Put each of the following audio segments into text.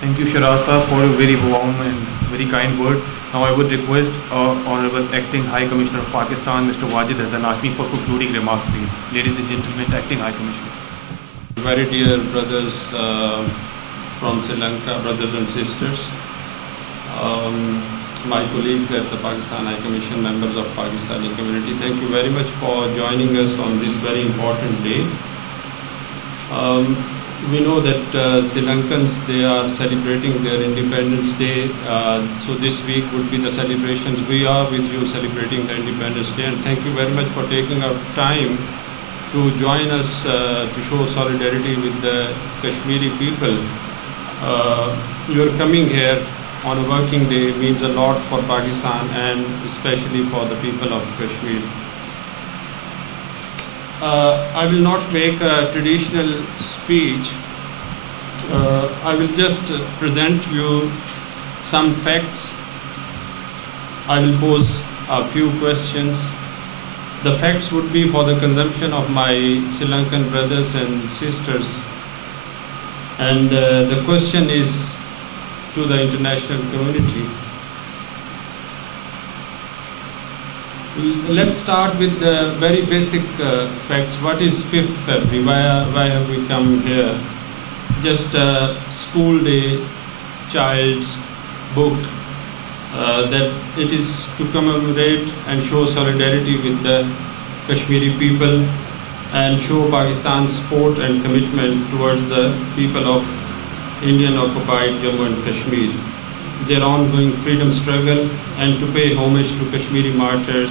Thank you, Sharasa, for your very warm and very kind words. Now I would request Honorable Acting High Commissioner of Pakistan, Mr. Wajid Hassan, for concluding remarks, please. Ladies and gentlemen, Acting High Commissioner. Very dear brothers from Sri Lanka, brothers and sisters, my colleagues at the Pakistan High Commission, members of Pakistani community, thank you very much for joining us on this very important day. We know that Sri Lankans, they are celebrating their Independence Day. So this week would be the celebrations. We are with you celebrating the Independence Day, and thank you very much for taking our time to join us to show solidarity with the Kashmiri people. Your coming here on a working day means a lot for Pakistan and especially for the people of Kashmir. I will not make a traditional speech. I will just present you some facts. I will pose a few questions. The facts would be for the consumption of my Sri Lankan brothers and sisters. And the question is to the international community. Let's start with the very basic facts. What is 5th February? Why have we come here? Just a school day child's book that it is to commemorate and show solidarity with the Kashmiri people and show Pakistan's support and commitment towards the people of Indian occupied Jammu and Kashmir, their ongoing freedom struggle, and to pay homage to Kashmiri martyrs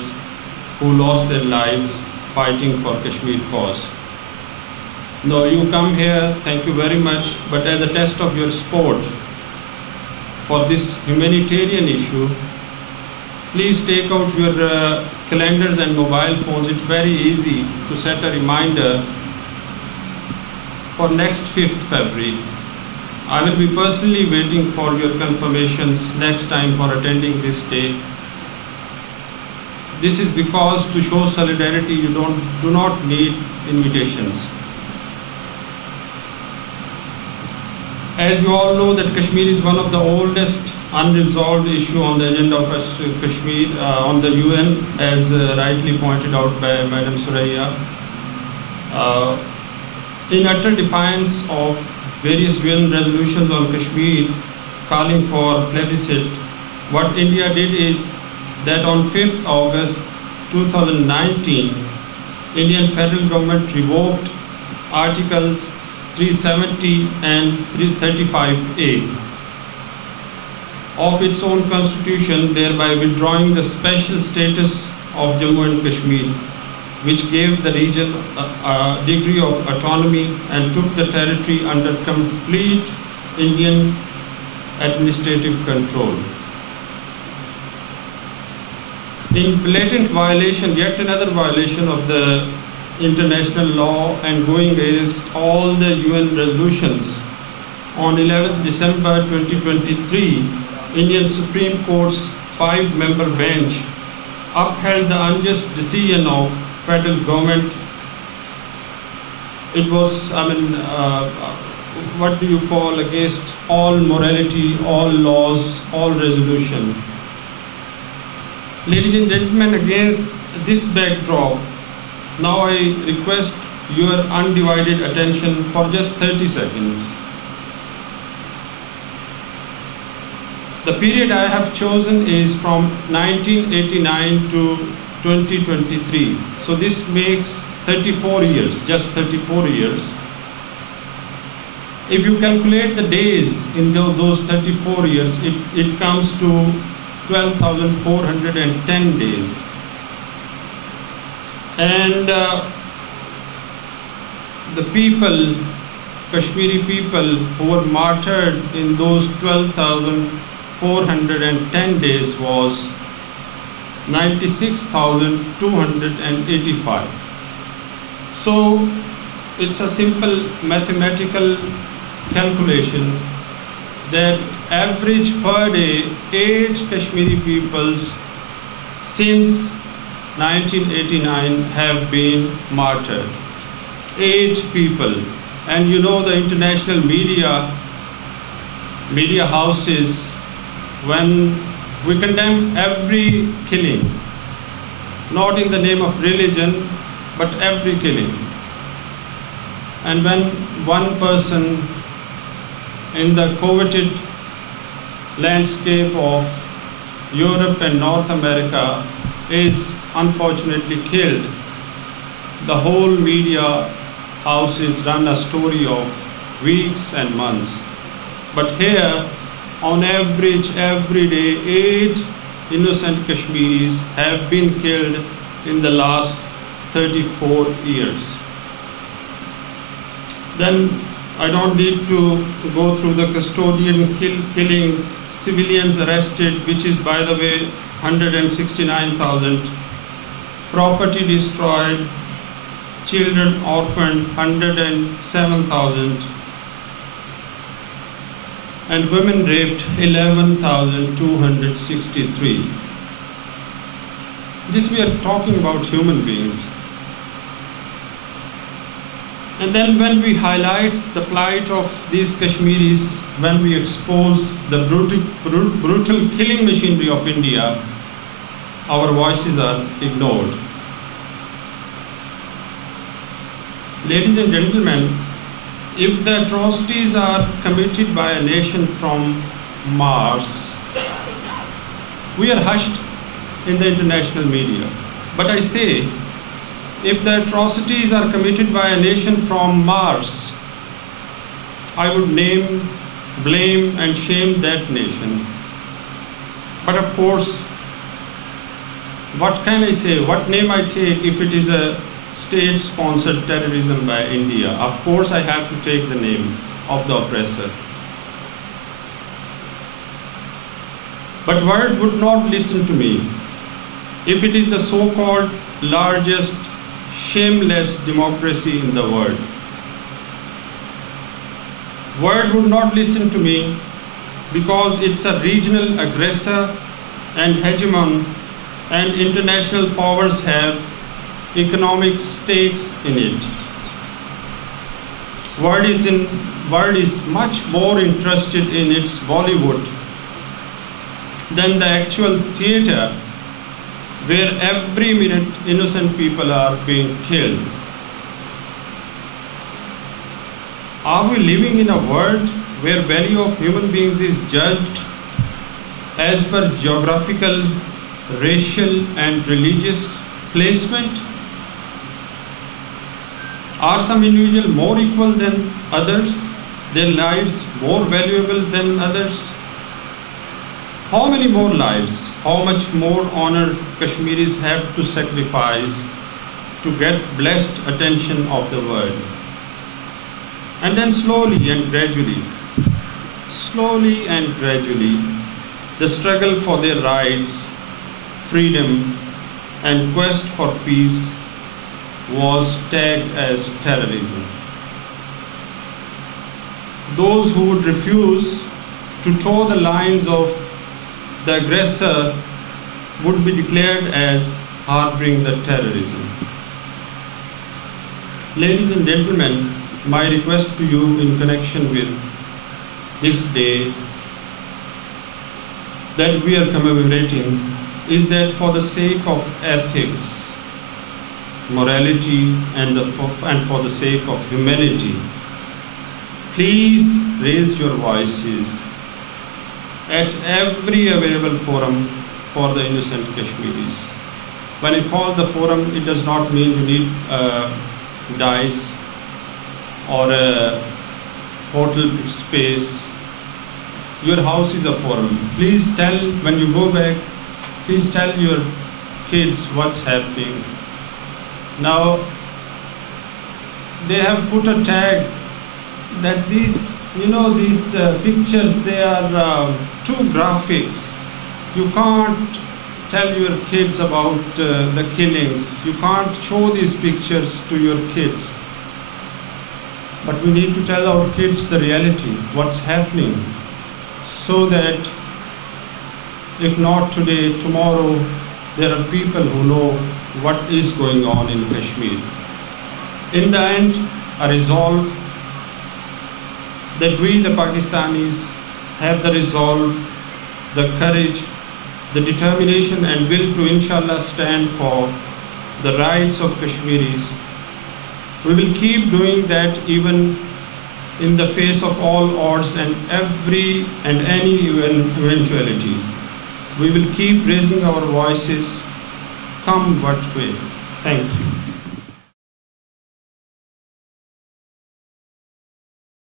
who lost their lives fighting for Kashmir cause. Now you come here, thank you very much, but as a test of your support for this humanitarian issue, please take out your calendars and mobile phones. It's very easy to set a reminder for next 5th February. I will be personally waiting for your confirmations next time for attending this day. This is because to show solidarity, you do not need invitations. As you all know that Kashmir is one of the oldest unresolved issue on the agenda of Kashmir on the UN, as rightly pointed out by Madam Suraya. In utter defiance of various UN resolutions on Kashmir calling for plebiscite, what India did is that on 5th August 2019, Indian federal government revoked Articles 370 and 335A of its own constitution, thereby withdrawing the special status of Jammu and Kashmir, which gave the region a degree of autonomy and took the territory under complete Indian administrative control. In blatant violation, yet another violation of the international law and going against all the UN resolutions, on 11th December 2023, Indian Supreme Court's 5-member bench upheld the unjust decision of federal government. It was, what do you call, against all morality, all laws, all resolution. Ladies and gentlemen, against this backdrop, now I request your undivided attention for just 30 seconds. The period I have chosen is from 1989 to 2023. So this makes 34 years, just 34 years. If you calculate the days in those 34 years, it comes to 12,410 days. And the people, Kashmiri people who were martyred in those 12,410 days was 96,285. So it's a simple mathematical calculation that average per day 8 Kashmiri peoples since 1989 have been martyred. 8 people. And you know the international media media houses when we condemn every killing, not in the name of religion, but every killing. And when one person in the coveted landscape of Europe and North America is unfortunately killed, the whole media houses run a story of weeks and months. But here, on average, every day, 8 innocent Kashmiris have been killed in the last 34 years. Then I don't need to go through the custodian killings, civilians arrested, which is, by the way, 169,000, property destroyed, children orphaned, 107,000, and women raped, 11,263. This we are talking about human beings. And then when we highlight the plight of these Kashmiris, when we expose the brutal killing machinery of India, our voices are ignored. Ladies and gentlemen, if the atrocities are committed by a nation from Mars, we are hushed in the international media. But I say, if the atrocities are committed by a nation from Mars, I would name, blame, and shame that nation. But of course, what can I say? What name I take if it is a state-sponsored terrorism by India? Of course, I have to take the name of the oppressor. But world would not listen to me if it is the so-called largest shameless democracy in the world. World would not listen to me because it's a regional aggressor and hegemon, and international powers have economic stakes in it. World is much more interested in its Bollywood than the actual theater where every minute innocent people are being killed. Are we living in a world where value of human beings is judged as per geographical, racial, and religious placement? Are some individuals more equal than others? Their lives more valuable than others? How many more lives, how much more honor Kashmiris have to sacrifice to get blessed attention of the world? And then slowly and gradually, the struggle for their rights, freedom, and quest for peace was tagged as terrorism. Those who would refuse to toe the lines of the aggressor would be declared as harboring the terrorism. Ladies and gentlemen, my request to you in connection with this day that we are commemorating is that for the sake of ethics, morality, and for the sake of humanity, please raise your voices at every available forum for the innocent Kashmiris. When I call the forum, it does not mean you need dice or a hotel space. Your house is a forum. Please tell, when you go back, please tell your kids what's happening. Now, they have put a tag that these pictures, they are too graphics. You can't tell your kids about the killings. You can't show these pictures to your kids. But we need to tell our kids the reality, what's happening, so that if not today, tomorrow, there are people who know what is going on in Kashmir. In the end, a resolve that we, the Pakistanis, have the resolve, the courage, the determination and will to inshallah stand for the rights of Kashmiris. We will keep doing that even in the face of all odds and every and any eventuality. We will keep raising our voices, come what may. Thank you.